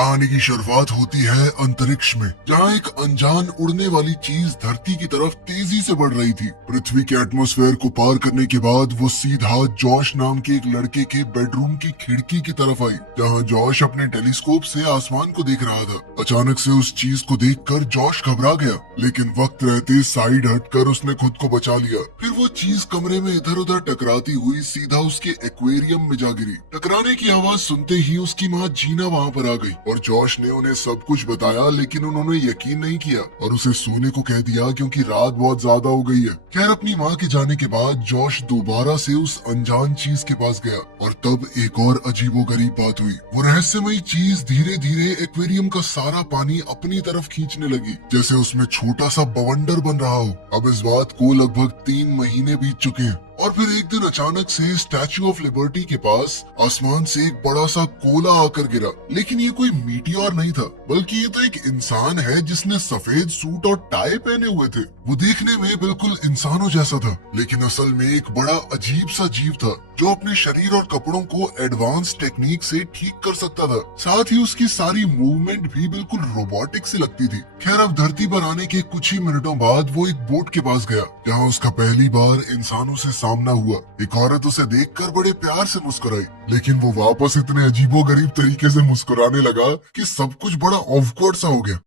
कहानी की शुरुआत होती है अंतरिक्ष में, जहाँ एक अनजान उड़ने वाली चीज धरती की तरफ तेजी से बढ़ रही थी। पृथ्वी के एटमॉस्फेयर को पार करने के बाद वो सीधा जॉश नाम के एक लड़के के बेडरूम की खिड़की की तरफ आई, जहाँ जॉश अपने टेलीस्कोप से आसमान को देख रहा था। अचानक से उस चीज को देखकर जॉश घबरा गया, लेकिन वक्त रहते साइड हटकर उसने खुद को बचा लिया। फिर वो चीज कमरे में इधर उधर टकराती हुई सीधा उसके एक्वेरियम में जा गिरी। टकराने की आवाज सुनते ही उसकी माँ जीना वहाँ पर आ गई और जॉश ने उन्हें सब कुछ बताया, लेकिन उन्होंने यकीन नहीं किया और उसे सोने को कह दिया क्योंकि रात बहुत ज्यादा हो गई है। खैर, अपनी माँ के जाने के बाद जॉश दोबारा से उस अनजान चीज के पास गया और तब एक और अजीबोगरीब बात हुई। वो रहस्यमयी चीज धीरे धीरे एक्वेरियम का सारा पानी अपनी तरफ खींचने लगी, जैसे उसमें छोटा सा बवंडर बन रहा हो। अब इस बात को लगभग 3 महीने बीत चुके हैं और फिर एक दिन अचानक से स्टैच्यू ऑफ लिबर्टी के पास आसमान से एक बड़ा सा कोला आकर गिरा। लेकिन ये कोई मीटियोर नहीं था, बल्कि ये तो एक इंसान है जिसने सफेद सूट और टाई पहने हुए थे। वो देखने में बिल्कुल इंसानों जैसा था, लेकिन असल में एक बड़ा अजीब सा जीव था जो अपने शरीर और कपड़ों को एडवांस टेक्निक से ठीक कर सकता था। साथ ही उसकी सारी मूवमेंट भी बिल्कुल रोबोटिक से लगती थी। खैर, अब धरती पर आने के कुछ ही मिनटों बाद वो एक बोट के पास गया, जहाँ उसका पहली बार इंसानों से सामना हुआ। एक औरत उसे देखकर बड़े प्यार से मुस्कुराई, लेकिन वो वापस इतने अजीबोगरीब तरीके से मुस्कुराने लगा कि सब कुछ बड़ा ऑफवर्ड सा हो गया।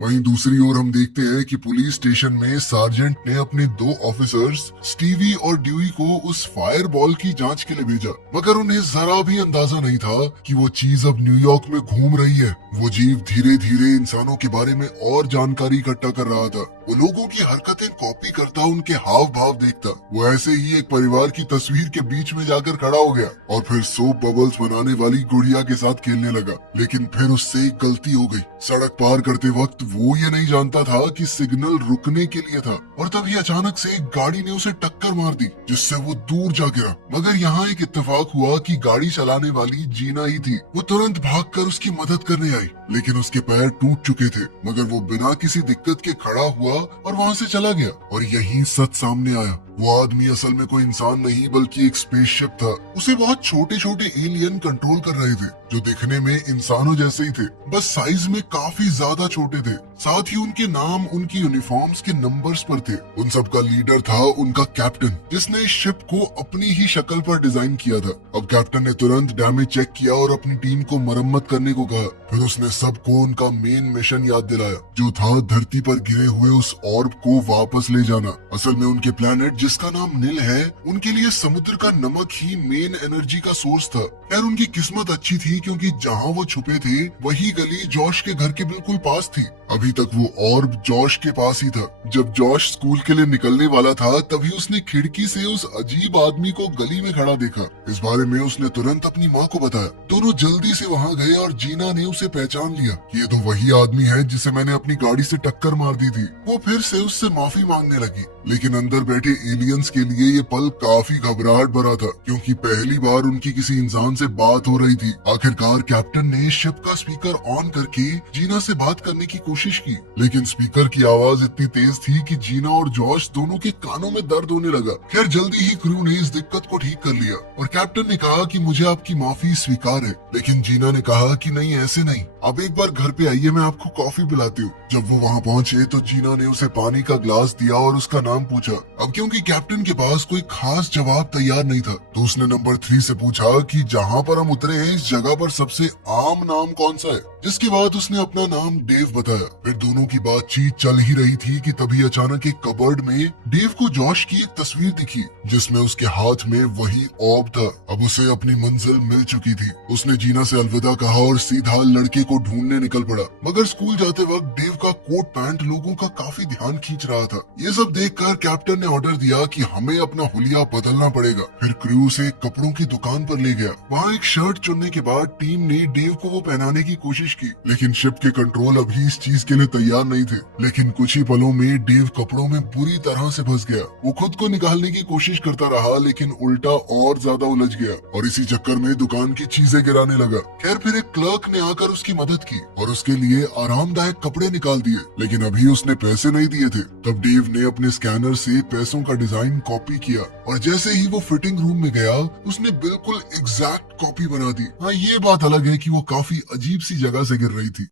वहीं दूसरी ओर हम देखते हैं कि पुलिस स्टेशन में सार्जेंट ने अपने 2 ऑफिसर्स स्टीवी और ड्यूई को उस फायर बॉल की जांच के लिए भेजा, मगर उन्हें जरा भी अंदाजा नहीं था कि वो चीज अब न्यूयॉर्क में घूम रही है। वो जीव धीरे धीरे इंसानों के बारे में और जानकारी इकट्ठा कर रहा था। वो लोगों की हरकतें कॉपी करता, उनके हाव भाव देखता। वो ऐसे ही एक परिवार की तस्वीर के बीच में जाकर खड़ा हो गया और फिर सोप बबल्स बनाने वाली गुड़िया के साथ खेलने लगा। लेकिन फिर उससे एक गलती हो गई। सड़क पार करते वक्त वो ये नहीं जानता था कि सिग्नल रुकने के लिए था और तभी अचानक से एक गाड़ी ने उसे टक्कर मार दी, जिससे वो दूर जा गिरा। मगर यहाँ एक इत्तेफाक हुआ कि गाड़ी चलाने वाली जीना ही थी। वो तुरंत भागकर उसकी मदद करने आई, लेकिन उसके पैर टूट चुके थे, मगर वो बिना किसी दिक्कत के खड़ा हुआ और वहाँ से चला गया। और यहीं सच सामने आया। वो आदमी असल में कोई इंसान नहीं बल्कि एक स्पेसशिप था। उसे बहुत छोटे छोटे एलियन कंट्रोल कर रहे थे, जो दिखने में इंसानों जैसे ही थे, बस साइज में काफी ज्यादा छोटे थे। साथ ही उनके नाम उनकी यूनिफॉर्म्स के नंबर्स पर थे। उन सब का लीडर था उनका कैप्टन, जिसने इस शिप को अपनी ही शक्ल पर डिजाइन किया था। अब कैप्टन ने तुरंत डैमेज चेक किया और अपनी टीम को मरम्मत करने को कहा। फिर उसने सबको उनका मेन मिशन याद दिलाया, जो था धरती पर गिरे हुए उस ऑर्ब को वापस ले जाना। असल में उनके प्लेनेट, जिसका नाम नील है, उनके लिए समुद्र का नमक ही मेन एनर्जी का सोर्स था। खैर, उनकी किस्मत अच्छी थी क्योंकि जहाँ वो छुपे थे वही गली जॉश के घर के बिल्कुल पास थी। अभी तक वो ऑर्ब जॉश के पास ही था। जब जॉश स्कूल के लिए निकलने वाला था, तभी उसने खिड़की से उस अजीब आदमी को गली में खड़ा देखा। इस बारे में उसने तुरंत अपनी माँ को बताया। दोनों जल्दी से वहाँ गए और जीना ने उसे पहचान लिया। ये तो वही आदमी है जिसे मैंने अपनी गाड़ी से टक्कर मार दी थी। वो फिर से उससे माफी मांगने लगी, लेकिन अंदर बैठे एलियंस के लिए ये पल काफी घबराहट भरा था, क्योंकि पहली बार उनकी किसी इंसान से बात हो रही थी। आखिरकार कैप्टन ने शिप का स्पीकर ऑन करके जीना से बात करने की कोशिश की, लेकिन स्पीकर की आवाज इतनी तेज थी कि जीना और जॉश दोनों के कानों में दर्द होने लगा। खैर, जल्दी ही क्रू ने इस दिक्कत को ठीक कर लिया और कैप्टन ने कहा कि मुझे आपकी माफी स्वीकार है। लेकिन जीना ने कहा कि नहीं, ऐसे नहीं, आप एक बार घर पे आइए, मैं आपको कॉफी पिलाती हूँ। जब वो वहाँ पहुँचे तो जीना ने उसे पानी का ग्लास दिया और उसका नाम पूछा। अब क्योंकि कैप्टन के पास कोई खास जवाब तैयार नहीं था, तो उसने नंबर 3 से पूछा कि जहाँ पर हम उतरे हैं, इस जगह पर सबसे आम नाम कौन सा है। जिसके बाद उसने अपना नाम डेव बताया। फिर दोनों की बातचीत चल ही रही थी कि तभी अचानक एक कबर्ड में डेव को जॉश की एक तस्वीर दिखी, जिसमें उसके हाथ में वही ऑर्ब था। अब उसे अपनी मंजिल मिल चुकी थी। उसने जीना से अलविदा कहा और सीधा लड़के को ढूंढने निकल पड़ा। मगर स्कूल जाते वक्त डेव का कोट पैंट लोगों का काफी ध्यान खींच रहा था। ये सब देखकर कैप्टन ने ऑर्डर दिया कि हमें अपना हुलिया बदलना पड़ेगा। फिर क्रू उसे कपड़ों की दुकान पर ले गया। वहाँ एक शर्ट चुनने के बाद टीम ने डेव को वो पहनाने की कोशिश की, लेकिन शिप के कंट्रोल अभी इस चीज के लिए तैयार नहीं थे। लेकिन कुछ ही पलों में डेव कपड़ों में बुरी तरह से फंस गया। वो खुद को निकालने की कोशिश करता रहा, लेकिन उल्टा और ज्यादा उलझ गया और इसी चक्कर में दुकान की चीजें गिराने लगा। खैर, फिर एक क्लर्क ने आकर उसकी मदद की और उसके लिए आरामदायक कपड़े निकाल दिए, लेकिन अभी उसने पैसे नहीं दिए थे। तब डेव ने अपने स्कैनर से पैसों का डिजाइन कॉपी किया और जैसे ही वो फिटिंग रूम में गया उसने बिल्कुल एग्जैक्ट कॉपी बना दी। हाँ, ये बात अलग है कि वो काफी अजीब सी जगह से गिर रही थी।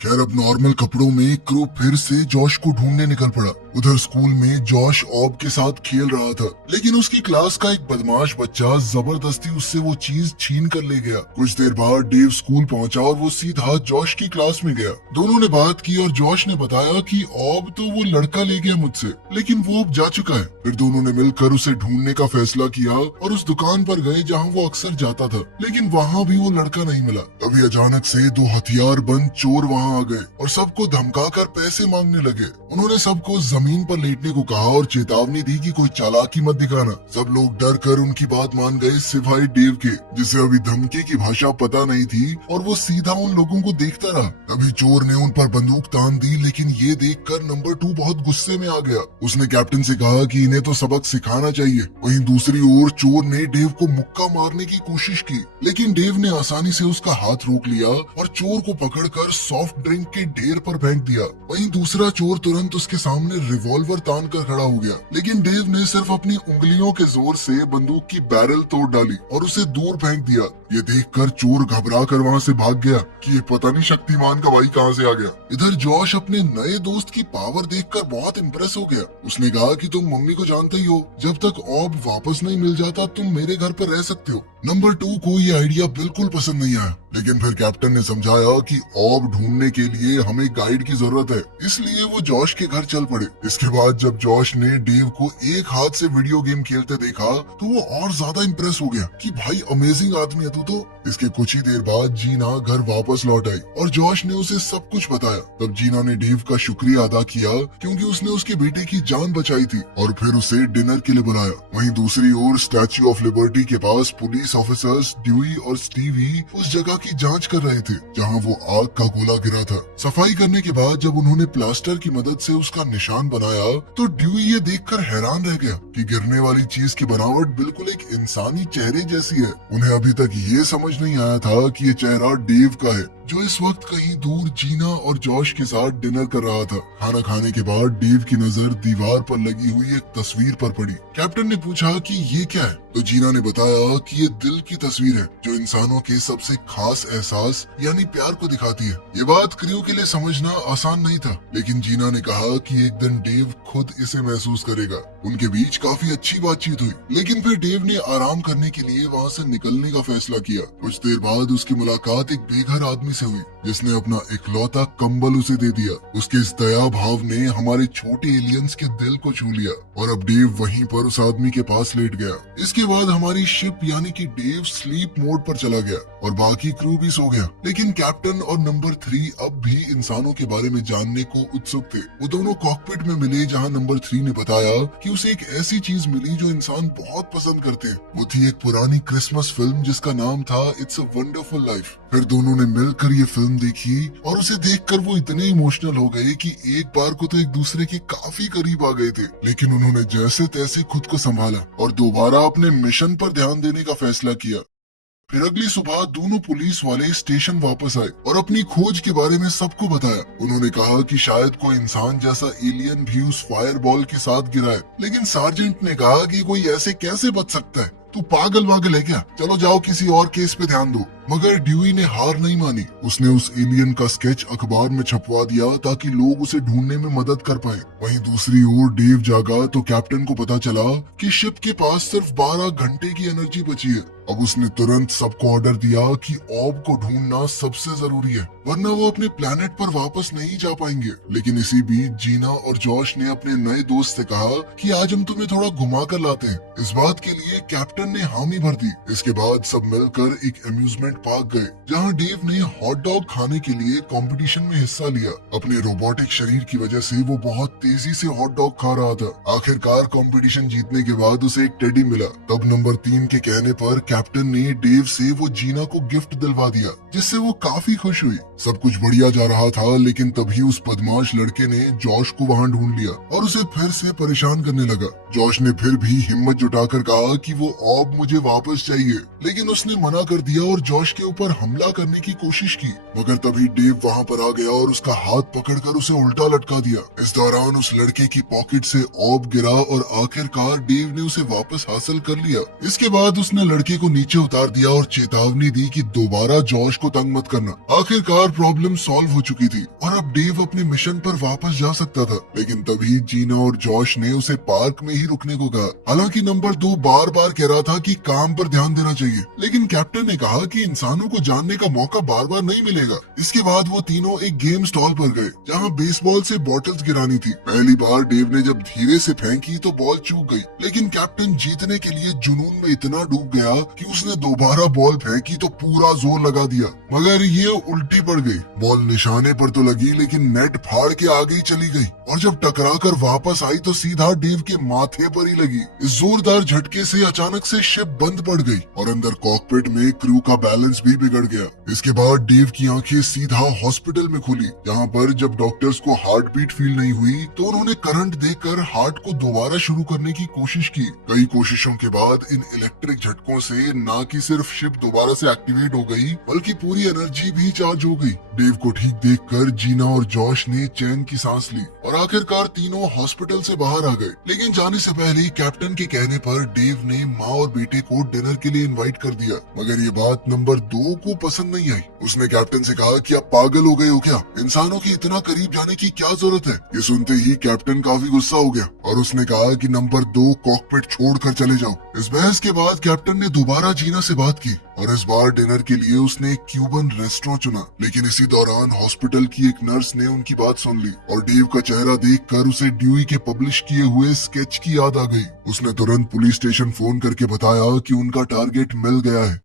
खैर, अब नॉर्मल कपड़ों में क्रू फिर से जॉश को ढूंढने निकल पड़ा। उधर स्कूल में जॉश ऑब के साथ खेल रहा था, लेकिन उसकी क्लास का एक बदमाश बच्चा जबरदस्ती उससे वो चीज छीन कर ले गया। कुछ देर बाद डेव स्कूल पहुंचा और वो सीधा जॉश की क्लास में गया। दोनों ने बात की और जॉश ने बताया कि ऑब तो वो लड़का ले गया मुझसे, लेकिन वो अब जा चुका है। फिर दोनों ने मिलकर उसे ढूंढने का फैसला किया और उस दुकान पर गए जहाँ वो अक्सर जाता था, लेकिन वहाँ भी वो लड़का नहीं मिला। तभी अचानक से दो हथियार बंद चोर वहाँ आ गए और सबको धमकाकर पैसे मांगने लगे। उन्होंने सबको जमीन पर लेटने को कहा और चेतावनी दी कि कोई चालाकी मत दिखाना। सब लोग डर कर उनकी बात मान गए सिवाय डेव के, जिसे अभी धमकी की भाषा पता नहीं थी और वो सीधा उन लोगों को देखता रहा। तभी चोर ने उन पर बंदूक तान दी, लेकिन ये देखकर नंबर 2 बहुत गुस्से में आ गया। उसने कैप्टन से कहा कि इन्हें तो सबक सिखाना चाहिए। वहीं दूसरी ओर चोर ने डेव को मुक्का मारने की कोशिश की, लेकिन डेव ने आसानी से उसका हाथ रोक लिया और चोर को पकड़कर सॉफ्ट ड्रिंक के ढेर पर फेंक दिया। वहीं दूसरा चोर तुरंत उसके सामने रिवॉल्वर तान कर खड़ा हो गया, लेकिन डेव ने सिर्फ अपनी उंगलियों के जोर से बंदूक की बैरल तोड़ डाली और उसे दूर फेंक दिया। ये देखकर चोर घबरा कर वहाँ से भाग गया कि ये पता नहीं शक्तिमान का भाई कहाँ से आ गया। इधर जॉश अपने नए दोस्त की पावर देखकर बहुत इम्प्रेस हो गया। उसने कहा कि तुम मम्मी को जानते ही हो, जब तक ऑब वापस नहीं मिल जाता तुम मेरे घर पर रह सकते हो। नंबर 2 को ये आइडिया बिल्कुल पसंद नहीं आया, लेकिन फिर कैप्टन ने समझाया कि ऑब ढूंढने के लिए हमें गाइड की जरूरत है, इसलिए वो जॉश के घर चल पड़े। इसके बाद जब जॉश ने डेव को एक हाथ से वीडियो गेम खेलते देखा तो वो और ज्यादा इम्प्रेस हो गया कि भाई अमेजिंग आदमी है तू तो। इसके कुछ ही देर बाद जीना घर वापस लौट आई और जॉश ने उसे सब कुछ बताया। तब जीना ने डेव का शुक्रिया अदा किया क्योंकि उसने उसके बेटे की जान बचाई थी और फिर उसे डिनर के लिए बुलाया। वहीं दूसरी ओर स्टैच्यू ऑफ लिबर्टी के पास पुलिस ऑफिसर्स ड्यूई और स्टीवी उस जगह की जांच कर रहे थे जहां वो आग का गोला गिरा था। सफाई करने के बाद जब उन्होंने प्लास्टर की मदद से उसका निशान बनाया तो ड्यूई ये देखकर हैरान रह गया कि गिरने वाली चीज की बनावट बिल्कुल एक इंसानी चेहरे जैसी है। उन्हें अभी तक ये समझ नहीं आया था कि ये चेहरा डेव का है, जो इस वक्त कहीं दूर जीना और जॉश के साथ डिनर कर रहा था। खाना खाने के बाद डेव की नजर दीवार पर लगी हुई एक तस्वीर पर पड़ी। कैप्टन ने पूछा कि ये क्या है, तो जीना ने बताया कि ये दिल की तस्वीर है जो इंसानों के सबसे खास एहसास यानी प्यार को दिखाती है। ये बात क्रू के लिए समझना आसान नहीं था, लेकिन जीना ने कहा कि एक दिन डेव खुद इसे महसूस करेगा। उनके बीच काफी अच्छी बातचीत हुई, लेकिन फिर डेव ने आराम करने के लिए वहाँ से निकलने का फैसला किया। कुछ देर बाद उसकी मुलाकात एक बेघर आदमी से हुई जिसने अपना इकलौता कंबल उसे दे दिया। उसके इस दया भाव ने हमारे छोटे एलियंस के दिल को छू लिया और अब डेव वहीं पर उस आदमी के पास लेट गया। इसके बाद हमारी शिप यानी कि डेव स्लीप मोड पर चला गया और बाकी क्रू भी सो गया, लेकिन कैप्टन और नंबर 3 अब भी इंसानों के बारे में जानने को उत्सुक थे। वो दोनों कॉकपिट में मिले जहाँ नंबर 3 ने बताया कि उसे एक ऐसी चीज मिली जो इंसान बहुत पसंद करते हैं। वो थी एक पुरानी क्रिसमस फिल्म जिसका नाम था इट्स अ वंडरफुल लाइफ। फिर दोनों ने मिलकर ये फिल्म देखी और उसे देखकर वो इतने इमोशनल हो गए कि एक बार को तो एक दूसरे के काफी करीब आ गए थे, लेकिन उन्होंने जैसे तैसे खुद को संभाला और दोबारा अपने मिशन पर ध्यान देने का फैसला किया। फिर अगली सुबह दोनों पुलिस वाले स्टेशन वापस आए और अपनी खोज के बारे में सबको बताया। उन्होंने कहा कि शायद कोई इंसान जैसा एलियन भी उस फायरबॉल के साथ गिरा है, लेकिन सार्जेंट ने कहा कि कोई ऐसे कैसे बच सकता है, तू पागल वागल है क्या, चलो जाओ किसी और केस पे ध्यान दो। मगर ड्यूई ने हार नहीं मानी। उसने उस एलियन का स्केच अखबार में छपवा दिया ताकि लोग उसे ढूंढने में मदद कर पाए। वहीं दूसरी ओर डेव जागा तो कैप्टन को पता चला कि शिप के पास सिर्फ 12 घंटे की एनर्जी बची है। अब उसने तुरंत सबको ऑर्डर दिया कि ऑब को ढूंढना सबसे जरूरी है, वरना वो अपने प्लेनेट पर वापस नहीं जा पाएंगे। लेकिन इसी बीच जीना और जॉश ने अपने नए दोस्त से कहा कि आज हम तुम्हें थोड़ा घुमा कर लाते हैं। इस बात के लिए कैप्टन ने हामी भर दी। इसके बाद सब मिलकर एक अम्यूजमेंट पार्क गए जहां डेव ने हॉट डॉग खाने के लिए कंपटीशन में हिस्सा लिया। अपने रोबोटिक शरीर की वजह से वो बहुत तेजी से हॉट डॉग खा रहा था। आखिरकार कंपटीशन जीतने के बाद उसे एक टेडी मिला। तब नंबर 3 के कहने पर कैप्टन ने डेव से वो जीना को गिफ्ट दिलवा दिया, जिससे वो काफी खुश हुई। सब कुछ बढ़िया जा रहा था, लेकिन तभी उस बदमाश लड़के ने जॉश को वहां ढूंढ लिया और उसे फिर से परेशान करने लगा। जॉश ने फिर भी हिम्मत जुटाकर कहा कि वो ऑब मुझे वापस चाहिए, लेकिन उसने मना कर दिया और जॉश जॉश के ऊपर हमला करने की कोशिश की, मगर तभी डेव वहाँ पर आ गया और उसका हाथ पकड़कर उसे उल्टा लटका दिया। इस दौरान उस लड़के की पॉकेट से ऑब गिरा और आखिरकार डेव ने उसे वापस हासिल कर लिया। इसके बाद उसने लड़के को नीचे उतार दिया और चेतावनी दी कि दोबारा जॉश को तंग मत करना। आखिरकार प्रॉब्लम सॉल्व हो चुकी थी और अब डेव अपने मिशन पर वापस जा सकता था, लेकिन तभी जीना और जॉश ने उसे पार्क में ही रुकने को कहा। हालांकि नंबर 2 बार बार कह रहा था कि काम पर ध्यान देना चाहिए, लेकिन कैप्टन ने कहा कि इंसानों को जानने का मौका बार बार नहीं मिलेगा। इसके बाद वो तीनों एक गेम स्टॉल पर गए जहाँ बेसबॉल से बॉटल्स गिरानी थी। पहली बार डेव ने जब धीरे से फेंकी तो बॉल चूक गई, लेकिन कैप्टन जीतने के लिए जुनून में इतना डूब गया कि उसने दोबारा बॉल फेंकी तो पूरा जोर लगा दिया, मगर ये उल्टी पड़ गई। बॉल निशाने पर तो लगी लेकिन नेट फाड़ के आगे ही चली गई और जब टकरा कर वापस आई तो सीधा डेव के माथे पर ही लगी। इस जोरदार झटके से अचानक से शिप बंद पड़ गई और अंदर कॉकपिट में क्रू का बैलेंस भी बिगड़ गया। इसके बाद डेव की आंखें सीधा हॉस्पिटल में खुली, जहाँ पर जब डॉक्टर्स को हार्ट बीट फील नहीं हुई तो उन्होंने करंट देकर हार्ट को दोबारा शुरू करने की कोशिश की। कई कोशिशों के बाद इन इलेक्ट्रिक झटकों से न कि सिर्फ शिप दोबारा से एक्टिवेट हो गई बल्कि पूरी एनर्जी भी चार्ज हो गई। डेव को ठीक देखकर जीना और जॉश ने चैन की सांस ली और आखिरकार तीनों हॉस्पिटल से बाहर आ गए। लेकिन जाने से पहले कैप्टन के कहने पर डेव ने माँ और बेटे को डिनर के लिए इनवाइट कर दिया, मगर ये बात नंबर 2 को पसंद नहीं आई। उसने कैप्टन से कहा कि आप पागल हो गए हो क्या, इंसानों के इतना करीब जाने की क्या जरूरत है। ये सुनते ही कैप्टन काफी गुस्सा हो गया और उसने कहा कि नंबर 2 कॉकपिट छोड़कर चले जाओ। इस बहस के बाद कैप्टन ने दोबारा जीना से बात की और इस बार डिनर के लिए उसने एक क्यूबन रेस्टोरेंट चुना। लेकिन इसी दौरान हॉस्पिटल की एक नर्स ने उनकी बात सुन ली और डेव का चेहरा देखकर उसे ड्यूई के पब्लिश किए हुए स्केच की याद आ गई। उसने तुरंत पुलिस स्टेशन फोन करके बताया कि उनका टारगेट मिल गया है।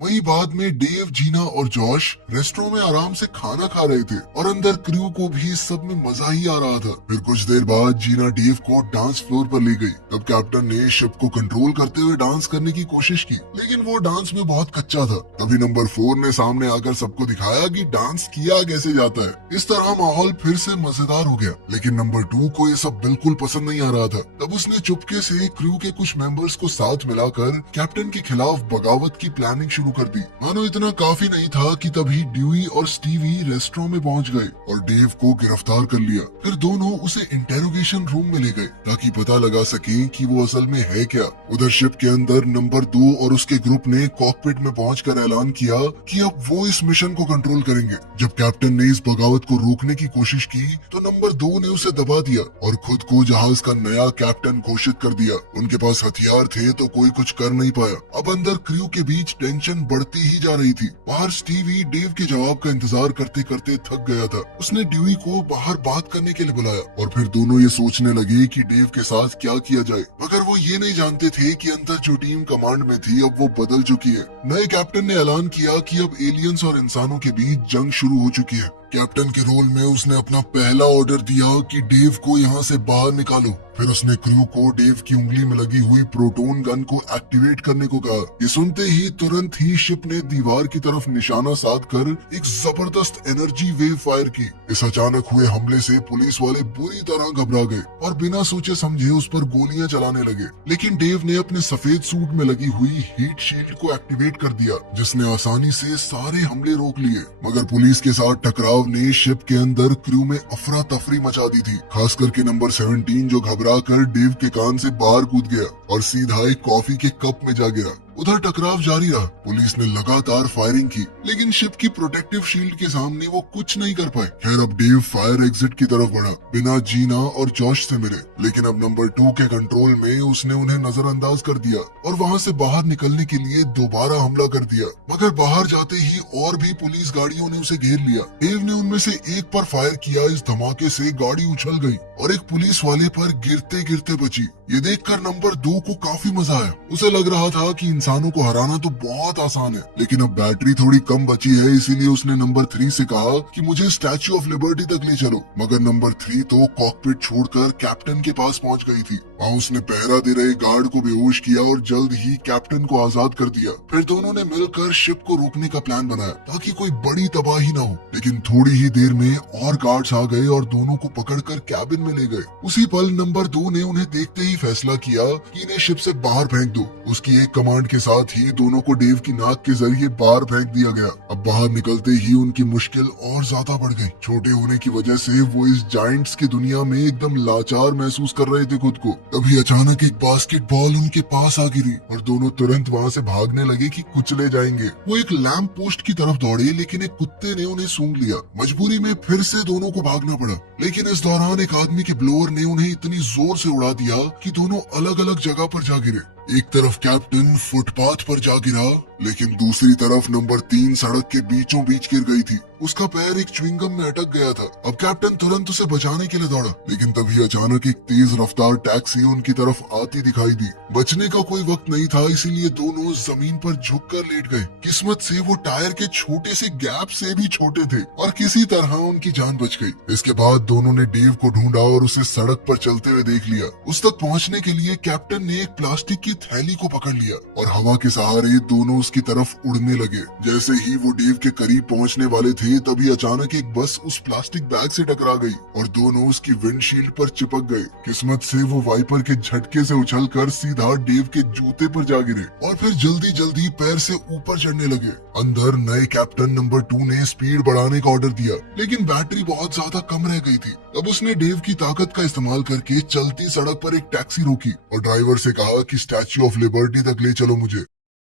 वहीं बाद में डेव, जीना और जॉश रेस्टोरेंट में आराम से खाना खा रहे थे और अंदर क्रू को भी सब में मजा ही आ रहा था। फिर कुछ देर बाद जीना डेव को डांस फ्लोर पर ले गई। तब कैप्टन ने शिप को कंट्रोल करते हुए डांस करने की कोशिश की, लेकिन वो डांस में बहुत कच्चा था। तभी नंबर 4 ने सामने आकर सबको दिखाया कि डांस किया कैसे जाता है। इस तरह माहौल फिर से मजेदार हो गया, लेकिन नंबर 2 को ये सब बिल्कुल पसंद नहीं आ रहा था। तब उसने चुपके से क्रू के कुछ मेंबर्स को साथ मिलाकर कैप्टन के खिलाफ बगावत की प्लानिंग शुरू कर दी। मानो इतना काफी नहीं था कि तभी ड्यूई और स्टीवी रेस्टोरेंट में पहुंच गए और डेव को गिरफ्तार कर लिया। फिर दोनों उसे इंटेरोगेशन रूम में ले गए ताकि पता लगा सकें कि वो असल में है क्या। उधर शिप के अंदर नंबर 2 और उसके ग्रुप ने कॉकपिट में पहुंचकर ऐलान किया कि अब वो इस मिशन को कंट्रोल करेंगे। जब कैप्टन ने इस बगावत को रोकने की कोशिश की तो नंबर 2 ने उसे दबा दिया और खुद को जहाज का नया कैप्टन घोषित कर दिया। उनके पास हथियार थे तो कोई कुछ कर नहीं पाया। अब अंदर क्रू के बीच टेंशन बढ़ती ही जा रही थी। बाहर स्टीवी डेव के जवाब का इंतजार करते करते थक गया था। उसने ड्यूई को बाहर बात करने के लिए बुलाया और फिर दोनों ये सोचने लगे कि डेव के साथ क्या किया जाए, मगर वो ये नहीं जानते थे कि अंदर जो टीम कमांड में थी अब वो बदल चुकी है। नए कैप्टन ने ऐलान किया कि अब एलियंस और इंसानों के बीच जंग शुरू हो चुकी है। कैप्टन के रोल में उसने अपना पहला ऑर्डर दिया कि डेव को यहाँ से बाहर निकालो। फिर उसने क्रू को डेव की उंगली में लगी हुई प्रोटोन गन को एक्टिवेट करने को कहा। ये सुनते ही तुरंत ही शिप ने दीवार की तरफ निशाना साध कर एक जबरदस्त एनर्जी वेव फायर की। इस अचानक हुए हमले से पुलिस वाले बुरी तरह घबरा गए और बिना सोचे समझे उस पर गोलियां चलाने लगे। लेकिन डेव ने अपने सफेद सूट में लगी हुई हीट शील्ड को एक्टिवेट कर दिया, जिसने आसानी से सारे हमले रोक लिए। मगर पुलिस के साथ टकराव ने शिप के अंदर क्रू में अफरा तफरी मचा दी थी। खास करके नंबर 17 जो घबरा कर डेव के कान से बाहर कूद गया और सीधा एक कॉफी के कप में जा गिरा। उधर टकराव जारी रहा। पुलिस ने लगातार फायरिंग की, लेकिन शिप की प्रोटेक्टिव शील्ड के सामने वो कुछ नहीं कर पाए। खैर अब डेव फायर एग्जिट की तरफ बढ़ा, बिना जीना और जॉश से मिले। लेकिन अब नंबर 2 के कंट्रोल में उसने उन्हें नजरअंदाज कर दिया और वहाँ से बाहर निकलने के लिए दोबारा हमला कर दिया। मगर बाहर जाते ही और भी पुलिस गाड़ियों ने उसे घेर लिया। डेव ने उनमें से एक पर फायर किया। इस धमाके से गाड़ी उछल गई और एक पुलिस वाले पर गिरते गिरते बची। ये देखकर नंबर 2 को काफी मजा आया। उसे लग रहा था कि इंसानों को हराना तो बहुत आसान है, लेकिन अब बैटरी थोड़ी कम बची है, इसीलिए उसने नंबर 3 से कहा कि मुझे स्टैच्यू ऑफ लिबर्टी तक ले चलो। मगर नंबर 3 तो कॉकपिट छोड़कर कैप्टन के पास पहुंच गई थी। वहाँ उसने पहरा दे रहे गार्ड को बेहोश किया और जल्द ही कैप्टन को आजाद कर दिया। फिर दोनों ने मिलकर शिप को रोकने का प्लान बनाया ताकि कोई बड़ी तबाही न हो। लेकिन थोड़ी ही देर में और गार्ड्स आ गए और दोनों को पकड़कर कैबिन में ले गए। उसी पल नंबर 2 ने उन्हें देखते ही फैसला किया कि इन्हें शिप से बाहर फेंक दो। उसकी एक कमांड के साथ ही दोनों को डेव की नाक के जरिए बाहर फेंक दिया गया। अब बाहर निकलते ही उनकी मुश्किल और ज्यादा बढ़ गई। छोटे होने की वजह से वो इस जायंट्स की दुनिया में एकदम लाचार महसूस कर रहे थे खुद को। तभी अचानक एक बास्केटबॉल उनके पास आ गिरी और दोनों तुरंत वहाँ से भागने लगे कि कुचले जाएंगे। वो एक लैंप पोस्ट की तरफ दौड़े, लेकिन एक कुत्ते ने उन्हें सूंघ लिया। मजबूरी में फिर से दोनों को भागना पड़ा, लेकिन इस दौरान एक आदमी के ब्लोअर ने उन्हें इतनी जोर से उड़ा दिया कि दोनों अलग अलग जगह पर जा गिरे। एक तरफ कैप्टन फुटपाथ पर जा गिरा, लेकिन दूसरी तरफ नंबर 3 सड़क के बीचों बीच गिर गई थी। उसका पैर एक च्युइंगम में अटक गया था। अब कैप्टन तुरंत उसे बचाने के लिए दौड़ा, लेकिन तभी अचानक एक तेज रफ्तार टैक्सी उनकी तरफ आती दिखाई दी। बचने का कोई वक्त नहीं था, इसीलिए दोनों जमीन पर झुककर लेट गए। किस्मत से वो टायर के छोटे से गैप से भी छोटे थे और किसी तरह उनकी जान बच गई। इसके बाद दोनों ने डेव को ढूंढा और उसे सड़क पर चलते हुए देख लिया। उस तक पहुंचने के लिए कैप्टन ने एक प्लास्टिक की थैली को पकड़ लिया और हवा के सहारे दोनों उसकी तरफ उड़ने लगे। जैसे ही वो डेव के करीब पहुंचने वाले थे, तभी अचानक एक बस उस प्लास्टिक बैग से टकरा गई और दोनों उसकी विंडशील्ड पर चिपक गए। किस्मत से वो वाइपर के झटके से उछलकर सीधा डेव के जूते पर जा गिरे और फिर जल्दी जल्दी पैर से ऊपर चढ़ने लगे। अंदर नए कैप्टन नंबर 2 ने स्पीड बढ़ाने का ऑर्डर दिया, लेकिन बैटरी बहुत ज्यादा कम रह गई थी। अब उसने डेव की ताकत का इस्तेमाल करके चलती सड़क पर एक टैक्सी रोकी और ड्राइवर से कहा कि स्टैच्यू ऑफ लिबर्टी तक ले चलो मुझे।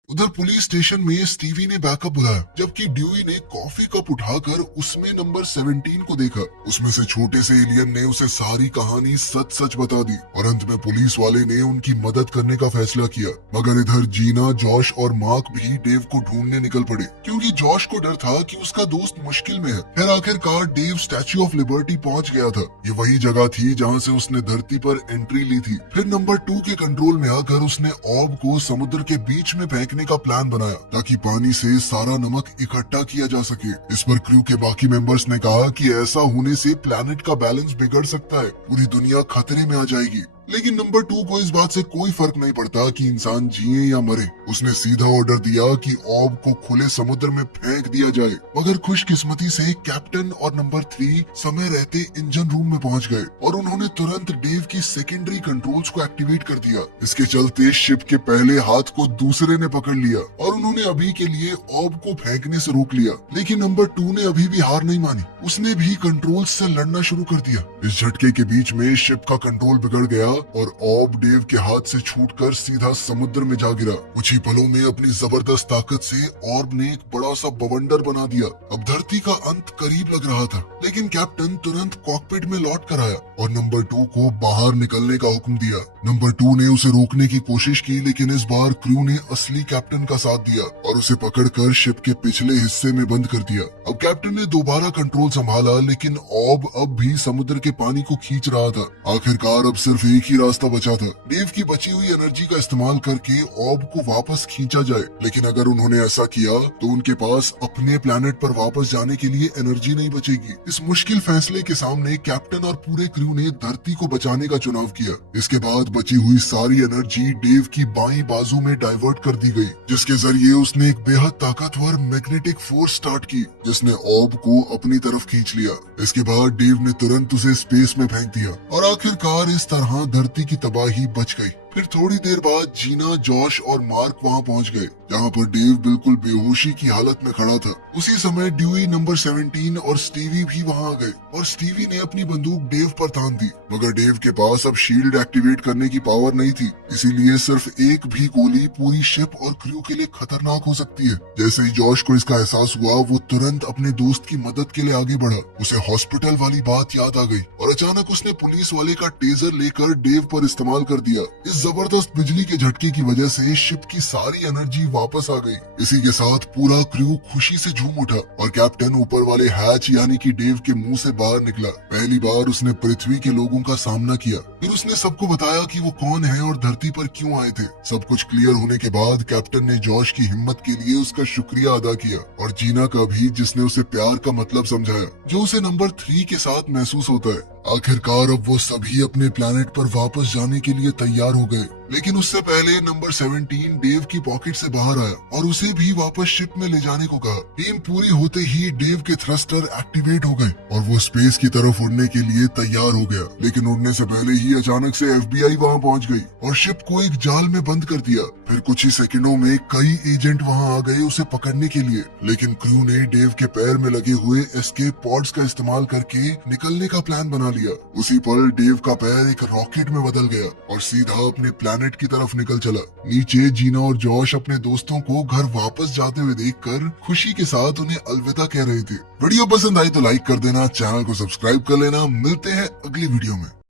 उधर पुलिस स्टेशन में स्टीवी ने बैकअप बुलाया, जबकि ड्यूई ने कॉफी कप उठाकर उसमें नंबर 17 को देखा। उसमें से छोटे से एलियन ने उसे सारी कहानी सच सच बता दी और अंत में पुलिस वाले ने उनकी मदद करने का फैसला किया। मगर इधर जीना, जॉश और मार्क भी डेव को ढूंढने निकल पड़े, क्योंकि जॉश को डर था कि उसका दोस्त मुश्किल में है। फिर आखिरकार डेव स्टैच्यू ऑफ लिबर्टी पहुंच गया था। ये वही जगह थी जहाँ से उसने धरती पर एंट्री ली थी। फिर नंबर 2 के कंट्रोल में आकर उसने ऑब को समुद्र के बीच में फेंकने का प्लान बनाया, ताकि पानी से सारा नमक इकट्ठा किया जा सके। इस पर क्रू के बाकी मेंबर्स ने कहा कि ऐसा होने से प्लैनेट का बैलेंस बिगड़ सकता है, पूरी दुनिया खतरे में आ जाएगी। लेकिन नंबर 2 को इस बात से कोई फर्क नहीं पड़ता कि इंसान जिए या मरे। उसने सीधा ऑर्डर दिया कि ऑब को खुले समुद्र में फेंक दिया जाए। मगर खुशकिस्मती से कैप्टन और नंबर 3 समय रहते इंजन रूम में पहुंच गए और उन्होंने तुरंत डेव की सेकेंडरी कंट्रोल्स को एक्टिवेट कर दिया। इसके चलते शिप के पहले हाथ को दूसरे ने पकड़ लिया और उन्होंने अभी के लिए ऑब को फेंकने से रोक लिया। लेकिन नंबर 2 ने अभी भी हार नहीं मानी, उसने भी कंट्रोल से लड़ना शुरू कर दिया। इस झटके के बीच में शिप का कंट्रोल बिगड़ गया और ऑब डेव के हाथ से छूटकर सीधा समुद्र में जा गिरा। कुछ ही पलों में अपनी जबरदस्त ताकत से ऑर्ब ने एक बड़ा सा बवंडर बना दिया। अब धरती का अंत करीब लग रहा था, लेकिन कैप्टन तुरंत कॉकपिट में लौट कर आया और नंबर 2 को बाहर निकलने का हुक्म दिया। नंबर 2 ने उसे रोकने की कोशिश की, लेकिन इस बार क्रू ने असली कैप्टन का साथ दिया और उसे पकड़कर शिप के पिछले हिस्से में बंद कर दिया। अब कैप्टन ने दोबारा कंट्रोल संभाला, लेकिन ऑब अब भी समुद्र के पानी को खींच रहा था। आखिरकार अब सिर्फ एक ही रास्ता बचा था, डेव की बची हुई एनर्जी का इस्तेमाल करके ऑब को वापस खींचा जाए। लेकिन अगर उन्होंने ऐसा किया तो उनके पास अपने प्लेनेट पर वापस जाने के लिए एनर्जी नहीं बचेगी। इस मुश्किल फैसले के सामने कैप्टन और पूरे क्रू ने धरती को बचाने का चुनाव किया। इसके बाद बची हुई सारी एनर्जी डेव की बाईं बाजू में डाइवर्ट कर दी गई, जिसके जरिए उसने एक बेहद ताकतवर मैग्नेटिक फोर्स स्टार्ट की, जिसने ऑब को अपनी तरफ खींच लिया। इसके बाद डेव ने तुरंत उसे स्पेस में फेंक दिया और आखिरकार इस तरह धरती की तबाही बच गई। फिर थोड़ी देर बाद जीना, जॉश और मार्क वहां पहुंच गए, जहां पर डेव बिल्कुल बेहोशी की हालत में खड़ा था। उसी समय ड्यूई, नंबर 17 और स्टीवी भी वहां आ गए और स्टीवी ने अपनी बंदूक डेव पर तान दी। मगर डेव के पास अब शील्ड एक्टिवेट करने की पावर नहीं थी, इसीलिए सिर्फ एक भी गोली पूरी शिप और क्रू के लिए खतरनाक हो सकती है। जैसे ही जॉश को इसका एहसास हुआ, वो तुरंत अपने दोस्त की मदद के लिए आगे बढ़ा। उसे हॉस्पिटल वाली बात याद आ गई और अचानक उसने पुलिस वाले का टेजर लेकर डेव पर इस्तेमाल कर दिया। इस जबरदस्त बिजली के झटके की वजह से शिप की सारी एनर्जी वापस आ गई। इसी के साथ पूरा क्रू खुशी से झूम उठा और कैप्टन ऊपर वाले हैच यानी कि डेव के मुंह से बाहर निकला। पहली बार उसने पृथ्वी के लोगों का सामना किया। फिर उसने सबको बताया कि वो कौन है और धरती पर क्यों आए थे। सब कुछ क्लियर होने के बाद कैप्टन ने जॉश की हिम्मत के लिए उसका शुक्रिया अदा किया और जीना का भी, जिसने उसे प्यार का मतलब समझाया, जो उसे नंबर 3 के साथ महसूस होता है। आखिरकार अब वो सभी अपने प्लेनेट पर वापस जाने के लिए तैयार हो गए। लेकिन उससे पहले नंबर 17 डेव की पॉकेट से बाहर आया और उसे भी वापस शिप में ले जाने को कहा। टीम पूरी होते ही डेव के थ्रस्टर एक्टिवेट हो गए और वो स्पेस की तरफ उड़ने के लिए तैयार हो गया। लेकिन उड़ने से पहले ही अचानक से FBI वहाँ पहुँच गई और शिप को एक जाल में बंद कर दिया। फिर कुछ ही सेकंडों में कई एजेंट वहाँ आ गए उसे पकड़ने के लिए, लेकिन क्रू ने डेव के पैर में लगे हुए एस्केप पॉड्स का इस्तेमाल करके निकलने का प्लान बना लिया। उसी पल डेव का पैर एक रॉकेट में बदल गया और सीधा अपने प्लेनेट की तरफ निकल चला। नीचे जीना और जॉश अपने दोस्तों को घर वापस जाते हुए देखकर खुशी के साथ उन्हें अलविदा कह रहे थे। वीडियो पसंद आई तो लाइक कर देना, चैनल को सब्सक्राइब कर लेना। मिलते हैं अगली वीडियो में।